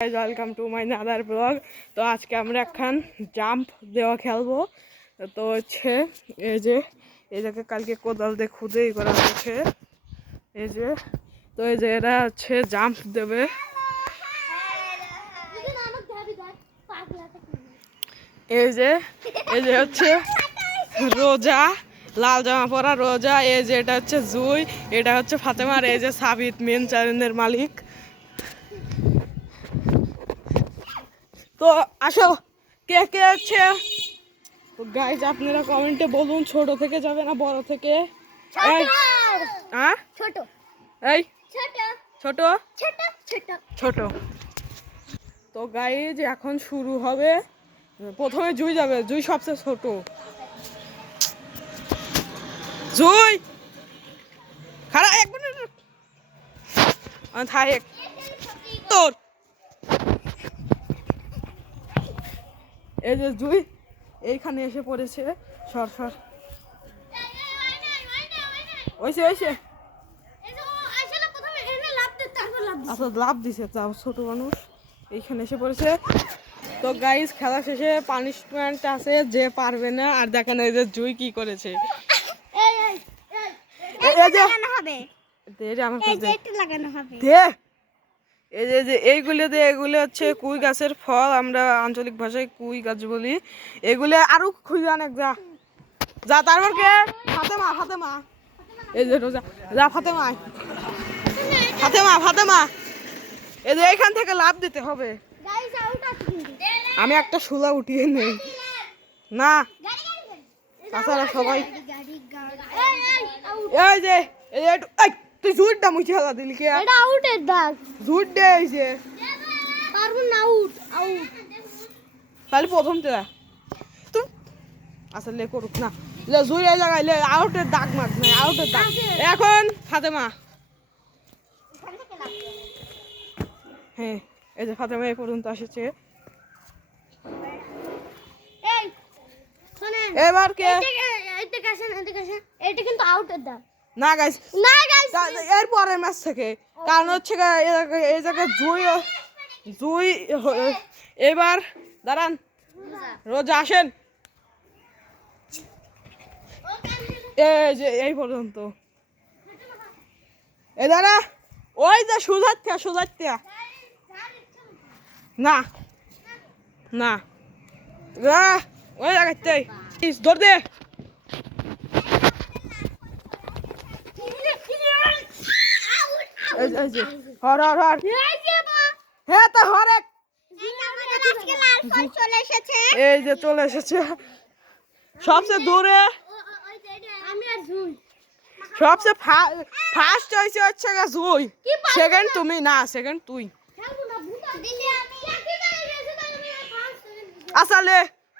Welcome to my another blog. তো আজকে আমরা একখান জাম্প দেওয়া খেলবো। তো হচ্ছে এই যে এটাকে কালকে কোদাল দিয়ে খুদে করা হয়েছে। এই যে তো এই যে এরা হচ্ছে জাম্প দেবে। এই যে হচ্ছে রোজা, লাল জামা পরা রোজা। এই যে এটা হচ্ছে জুই, এটা হচ্ছে ফাতেমার, এই যে সাবিত মেন চ্যানেলের মালিক। তো আসো কে কে আছে গাইজ, আপনারা কমেন্টে বলুন ছোট থেকে যাবে না বড় থেকে? ছোট ছোট। তো গাইজ এখন শুরু হবে। প্রথমে জুই যাবে, জুই সবচেয়ে ছোট। জুই খারাপ এক মিনিট থাক তোর। এই যে জুই এইখানে এসে পড়েছে। সর সর ওইসে আচ্ছা লাভ দিছে, তাও ছোট মানুষ এইখানে এসে পড়েছে। তো গাইস খেলা শেষে পানিশমেন্ট আছে, যে পারবে না। আর দেখেন এই যে জুই কি করেছে। এইগুলো হচ্ছে কুই গাছের ফল, আমরা আঞ্চলিক ভাষায় কুই গাছ বলি। এগুলো আরো খুঁজে অনেক যা যা। তারপর কে? ফাতেমা এই যে রোজা যা। ফাতেমা এই যে এইখান থেকে লাভ দিতে হবে। আমি একটা শুলা উঠিয়ে নেই না, তাছাড়া সবাই এই যে তুই জুটটা মুছে হেলা দিলি কে? এটা আউটের দাগ, জুট দে হইছে পারবো না। আউট তাহলে প্রথম তেরা তুই আসলে করুক না। লে জুই এই জায়গায় লে, আউটের দাগ মার না, আউটের দাগ। এখন ফাতেমা, হ্যাঁ এই যে ফাতেমা এই পর্যন্ত এসেছে। এবার কে? এটা কিন্তু আউটের দাগ না গাইস, এর পরের ম্যাচ থেকে। কারণ হচ্ছে এই জায়গায় জুই এবার দাঁড়ান, রোজা আসেন। এই যে এই পর্যন্ত এ দাঁড়া, ওই যে সুজাত্যা না না ওই জায়গাতে ধর দে। এই যে চলে এসেছে সবচেয়ে দূরে। সবচেয়ে ফার্স্ট হচ্ছে জুই, সেকেন্ড তুমি না, সেকেন্ড তুই। আসলে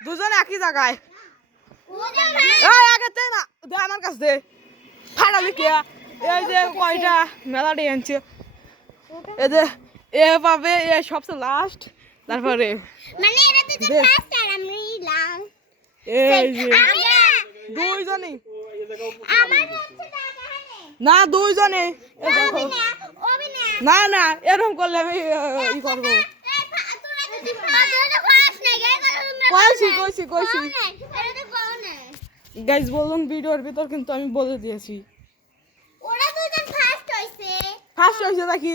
দুজন একই জায়গায়। আগে না দে আমার কাছে দে, ফাটালি কে? এই যে কয়টা মেলাটি আনছে, এই যে এ পাবে, এ সবচেয়ে লাস্ট। তারপরে এই যে দুইজনই না, দুইজনে না না, এরকম করলে আমি ই করবো। কইছি গাইস বলুন ভিডিওর ভিতর, কিন্তু আমি বলে দিয়েছি ওরা দুজন ফার্স্ট হইছে নাকি?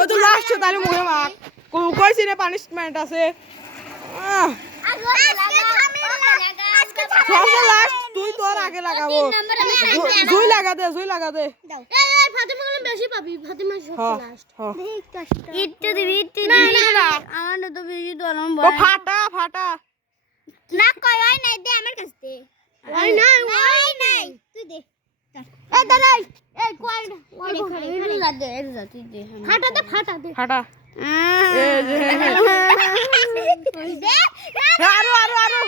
ও তো লাস্ট, তাহলে মুখে মাখ। কইছি না পানিশমেন্ট আছে। লাস্ট তুই, তোর আগে লাগাবো। জুই লাগা দে বেশি পাবি। ফাতেমা লাস্ট একটু দিবি, আমার তো বেশি দরম ফাটা না কই হয় নাই, দে আমার কাছে দে। হয় নাই তুই দে। এই দাদা এই কই না দে, তুই দে। ফাটা দে এই যে আরো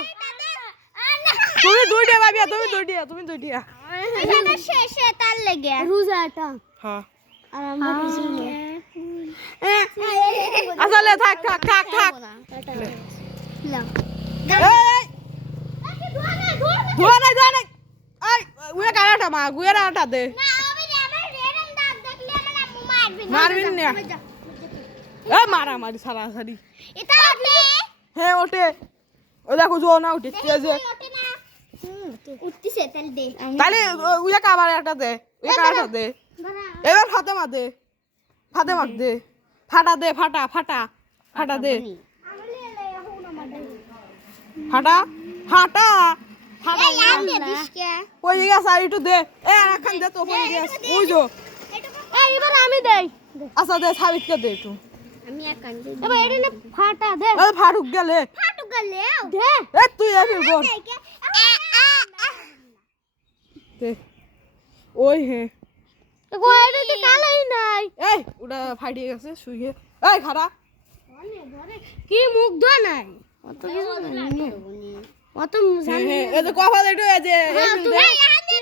তুমি দুইটা ভাবিয়া, তুমি দুইটা এটা শেষে তার লাগে রোজাটা। হ্যাঁ আর আমরা কিছু না। আসলে থাক না এই ধোয়া নাই এই উয়ে কাটাটা মা গুয়ের আটা দে না। আমি আমার রেডম দাগ দেখলে আমার মারবি না। এ মারামারি সারাসারি এটা ওঠে হ্যাঁ ওঠে ও দেখো জো না উঠে যে ওঠে না উঠতিছে তেল দে তাহলে উইয়া কাবার একটা দে উইয়া কাটা দে এবার ফাতেমা দে ফাতেমা দে ফাটা দে ফাটা ফাটা ফাটা দে ফাটা ফাটা ফাটা এই আনতে দিস কে ওই গেছে আর একটু দে এ রাখান দে তো ওই গেছে ওই যো এই এবার আমি দেই আচ্ছা দে সাবিতকে দে একটু আমি এক কান দেই এবার এটা না ফাটা দে এ ফাটুক গেলে ফাটু গেলে দে এ তুই এ ফির বল দে ওই হে তো কোয়াইতে কালাই নাই এই ওটা ফাটিয়ে গেছে শুয়ে এই খারা কি মুখ ধোয়া নাই অত কিছু অত হ্যাঁ হ্যাঁ এই যে কপাল একটু এই যে তুমি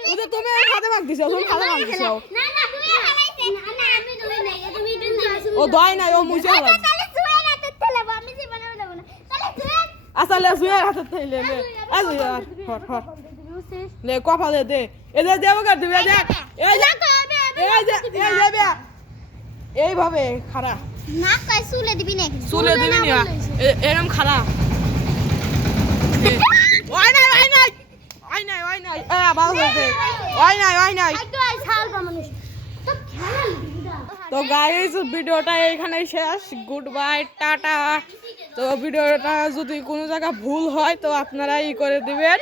ও যে তুমি হাতে মাখ দিছো তুমি হাতে মাখ দিছো না না তুমি হারাইছে না আমি ধুই নাই তুমি দিন দাও ও দয় নাই ও মুছে হাত তাহলে ধুয়ে রাতে তেলে আমি জীবনে দেব না তাহলে ধুয়ে আসলে শুয়ে হাতে থাইলে লে এই যে আর হট হট লে কপালে দে এই যে দেব কর দিবে দেখ এই যে এই যে এইভাবে খারা না কই সুলে দিবি নাকি চুলে দিবি না এরকম খারা ওই নাই ওই নাই ওই নাই ওই নাই এ ভালো হয়েছে ওই নাই ওই নাই একদম ছাল মানুষ তো খেলা তো গাইস ভিডিওটা এখানেই শেষ গুড বাই টাটা তো ভিডিওটা যদি কোনো জায়গা ভুল হয় তো আপনারা ই করে দিবেন